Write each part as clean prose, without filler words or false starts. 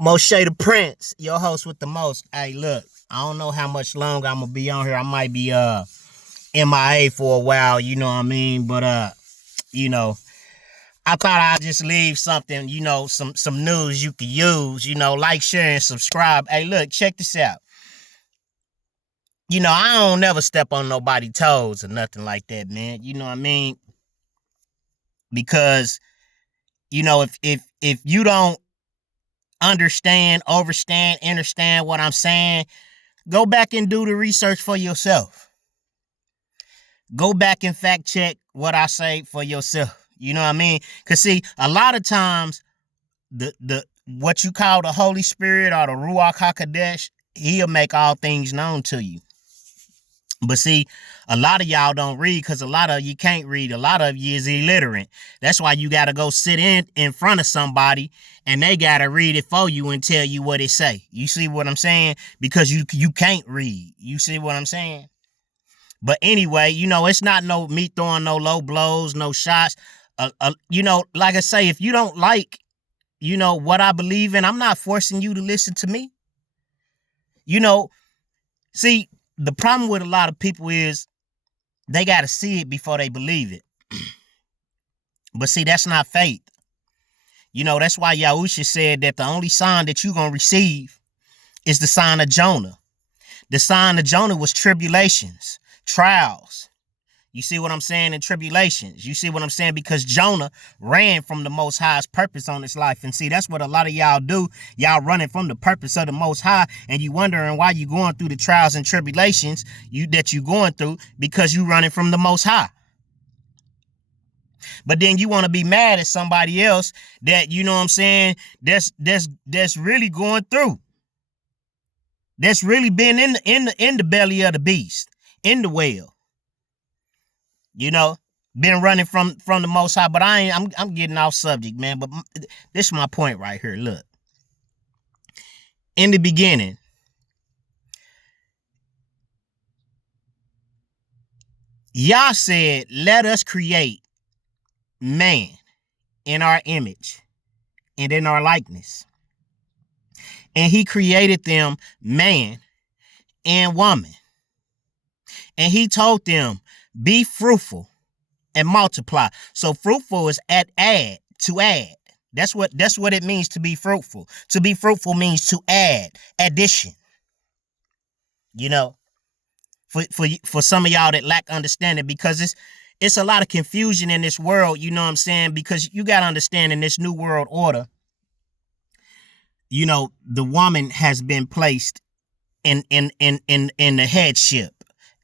Moshe the Prince, your host with the most. Hey, look, I don't know how much longer I'm gonna be on here. I might be MIA for a while, you know what I mean? But you know, I thought I'd just leave something, some news you could use, like, share, and subscribe. Hey, look, check this out. I don't never step on nobody's toes or nothing like that, man. You know what I mean? Because, if you don't understand, overstand, understand what I'm saying, go back and do the research for yourself. Go back and fact check what I say for yourself. You know what I mean? Cause see, a lot of times the what you call the Holy Spirit or the Ruach Hakodesh, he'll make all things known to you. But see, a lot of y'all don't read because a lot of you can't read. A lot of you is illiterate. That's why you got to go sit in front of somebody and they got to read it for you and tell you what it say. You see what I'm saying? Because you can't read. You see what I'm saying? But anyway, it's not me throwing no low blows, no shots. Like I say, if you don't like, what I believe in, I'm not forcing you to listen to me. See, the problem with a lot of people is they got to see it before they believe it. But see, that's not faith. That's why Yahusha said that the only sign that you're going to receive is the sign of Jonah. The sign of Jonah was tribulations, trials. You see what I'm saying? And tribulations. You see what I'm saying? Because Jonah ran from the Most High's purpose on his life. And see, that's what a lot of y'all do. Y'all running from the purpose of the Most High, and you wondering why you going through the trials and tribulations that you going through, because you running from the Most High. But then you want to be mad at somebody else that, you know what I'm saying, that's really going through. That's really been in the belly of the beast, in the whale. Been running from the Most High. But I'm getting off subject, man. But this is my point right here. Look. In the beginning, Yah said, let us create man in our image and in our likeness. And he created them man and woman. And he told them, be fruitful and multiply. So fruitful is to add. That's what it means to be fruitful. To be fruitful means to add, addition. For some of y'all that lack understanding, because it's a lot of confusion in this world, you know what I'm saying? Because you got to understand, in this new world order, the woman has been placed in the headship,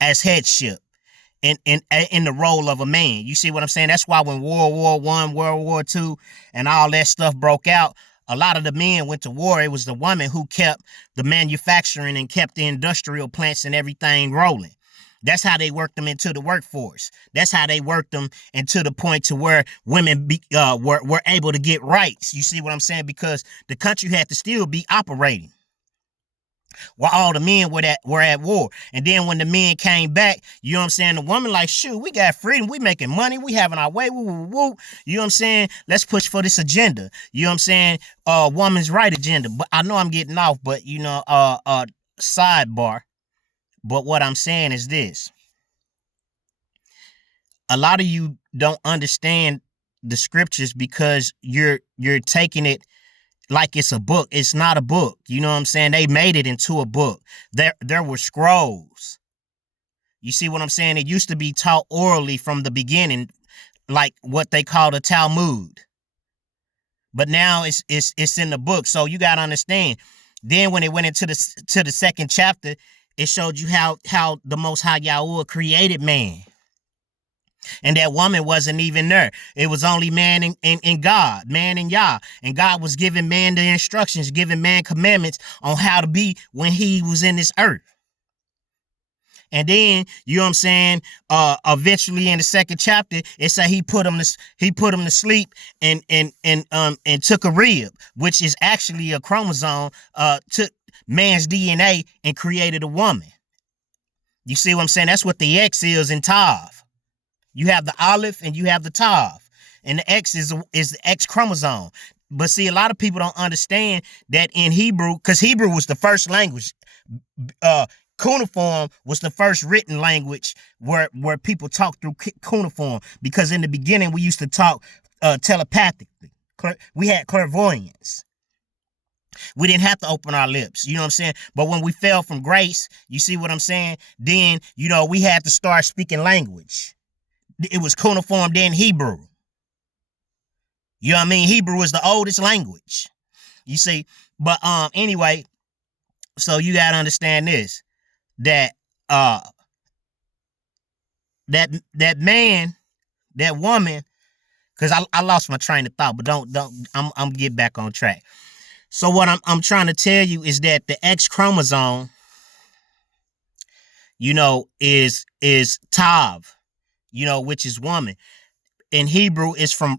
as headship, in the role of a man. You see what I'm saying? That's why when World War I, World War II, and all that stuff broke out, a lot of the men went to war. It was the woman who kept the manufacturing and kept the industrial plants and everything rolling. That's how they worked them into the workforce. That's how they worked them into the point to where women were able to get rights. You see what I'm saying? Because the country had to still be operating while all the men were at war. And then when the men came back, you know what I'm saying, the woman like, shoot, we got freedom, we making money, we having our way, woo, woo, woo. You know what I'm saying? Let's push for this agenda. You know what I'm saying? Woman's right agenda. But I know I'm getting off, but sidebar. But what I'm saying is this. A lot of you don't understand the scriptures because you're taking it like it's a book. It's not a book. You know what I'm saying? They made it into a book. There were scrolls. You see what I'm saying? It used to be taught orally from the beginning, like what they call the Talmud. But now it's in the book. So you got to understand. Then when it went into the second chapter, it showed you how the Most High Yahweh created man. And that woman wasn't even there. It was only man and God, man and Yah. And God was giving man the instructions, giving man commandments on how to be when he was in this earth. And then, you know what I'm saying, eventually in the second chapter, it said he put him to sleep and took a rib, which is actually a chromosome, took man's DNA and created a woman. You see what I'm saying? That's what the X is in Tav. You have the Aleph and you have the Tav. And the X is the X chromosome. But see, a lot of people don't understand that in Hebrew, because Hebrew was the first language. Cuneiform was the first written language where people talk through cuneiform, because in the beginning we used to talk telepathically. We had clairvoyance. We didn't have to open our lips, you know what I'm saying? But when we fell from grace, you see what I'm saying? Then, we had to start speaking language. It was cuneiform, then Hebrew. You know what I mean? Hebrew is the oldest language, you see. But anyway, so you got to understand this, that that man, that woman, because I lost my train of thought, but I'm get back on track. So what I'm trying to tell you is that the X chromosome, is Tav, which is woman. In Hebrew, it's from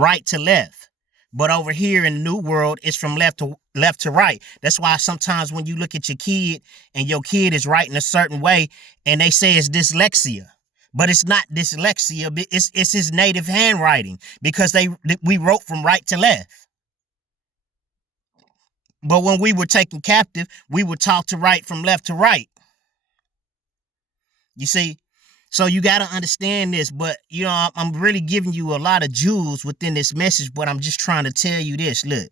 right to left. But over here in the New World, it's from left to right. That's why sometimes when you look at your kid and your kid is writing a certain way and they say it's dyslexia, but it's not dyslexia. It's his native handwriting, because we wrote from right to left. But when we were taken captive, we were taught to write from left to right. You see? So you got to understand this, but, I'm really giving you a lot of jewels within this message, but I'm just trying to tell you this, look,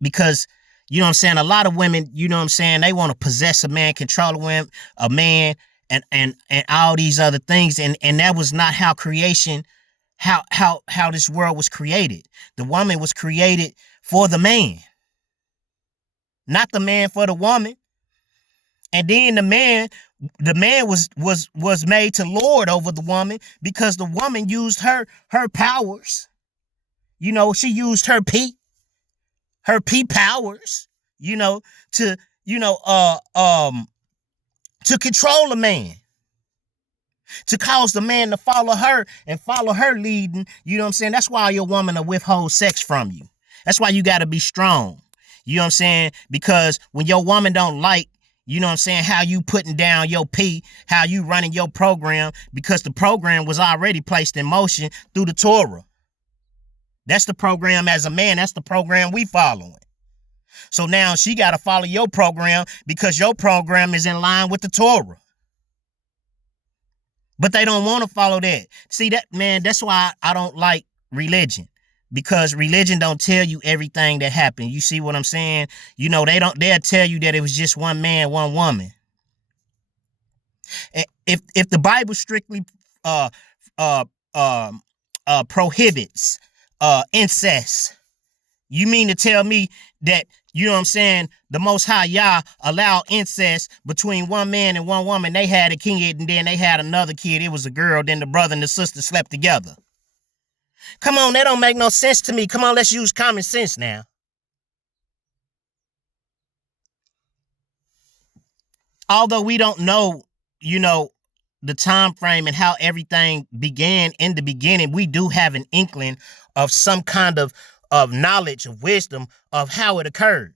because, a lot of women, they want to possess a man, control a man, and all these other things. And that was not how creation, how this world was created. The woman was created for the man, not the man for the woman. And then the man was made to lord over the woman, because the woman used her powers. She used her P powers, to control a man, to cause the man to follow her and follow her leading. You know what I'm saying? That's why your woman will withhold sex from you. That's why you got to be strong. You know what I'm saying? Because when your woman don't like, how you putting down your P, how you running your program, because the program was already placed in motion through the Torah. That's the program as a man. That's the program we following. So now she got to follow your program, because your program is in line with the Torah. But they don't want to follow that. See that, man, that's why I don't like religion. Because religion don't tell you everything that happened. You see what I'm saying? They'll tell you that it was just one man, one woman. If the Bible strictly prohibits incest, you mean to tell me that, the Most High Yah allowed incest between one man and one woman? They had a kid and then they had another kid. It was a girl. Then the brother and the sister slept together. Come on, that don't make no sense to me. Come on, let's use common sense now. Although we don't know, the time frame and how everything began in the beginning, we do have an inkling of some kind of knowledge, of wisdom of how it occurred.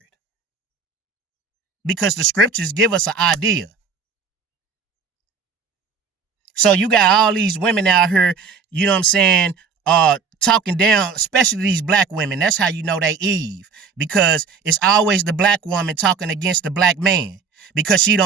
Because the scriptures give us an idea. So you got all these women out here, talking down, especially these black women. That's how you know they Eve, because it's always the black woman talking against the black man, because she don't